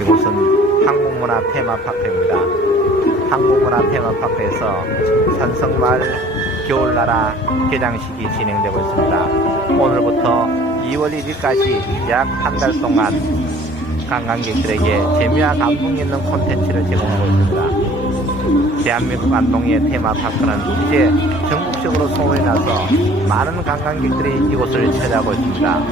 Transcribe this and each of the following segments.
이곳은 한국문화 테마파크입니다. 한국문화 테마파크에서 산성마을 겨울나라 개장식이 진행되고 있습니다. 오늘부터 2월 1일까지 약 한 달 동안 관광객들에게 재미와 감동 있는 콘텐츠를 제공하고 있습니다. 대한민국 안동의 테마파크는 이제 전국적으로 소문이 나서 많은 관광객들이 이곳을 찾아오고 있습니다.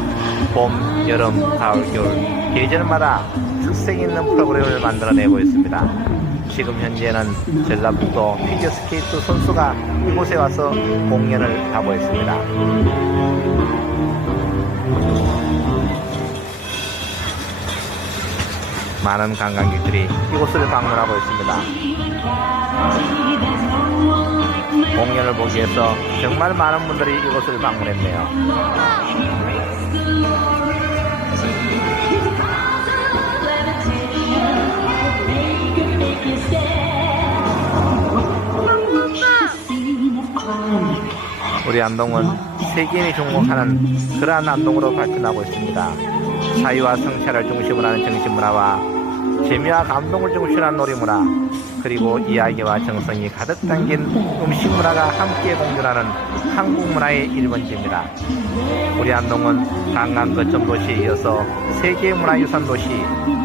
봄, 여름, 가을, 겨울 계절마다 특색 있는 프로그램을 만들어내고 있습니다. 지금 현재는 전라북도 피겨스케이트 선수가 이곳에 와서 공연을 하고 있습니다. 많은 관광객들이 이곳을 방문하고 있습니다. 공연을 보기 위해서 정말 많은 분들이 이곳을 방문했네요. 우리 안동은 세계인이 종목하는 그러한 안동으로 발전하고 있습니다. 사회와 성찰을 중심으로 하는 정신문화와 재미와 감동을 중심으로 하는 놀이문화 그리고 이야기와 정성이 가득 담긴 음식문화가 함께 공존하는 한국문화의 일번지입니다. 우리 안동은 관광 거점 도시에 이어서 세계문화유산 도시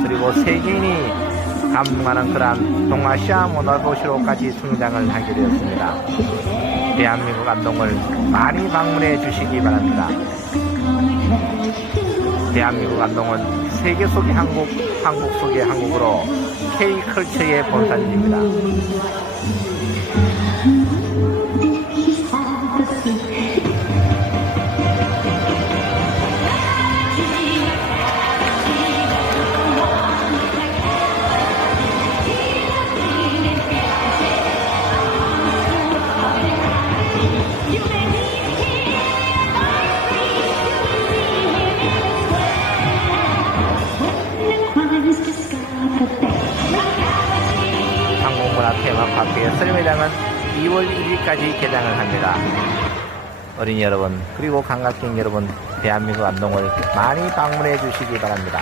그리고 세계인이 감동하는 그러한 동아시아 문화 도시로까지 성장을 하게 되었습니다. 대한민국 안동을 많이 방문해 주시기 바랍니다. 대한민국 안동은 세계 속의 한국, 한국 속의 한국으로 K컬처의 본산입니다. 문화 테마파크의 설매장은 2월 1일까지 개장을 합니다. 어린이 여러분, 그리고 관광객 여러분, 대한민국 안동을 많이 방문해 주시기 바랍니다.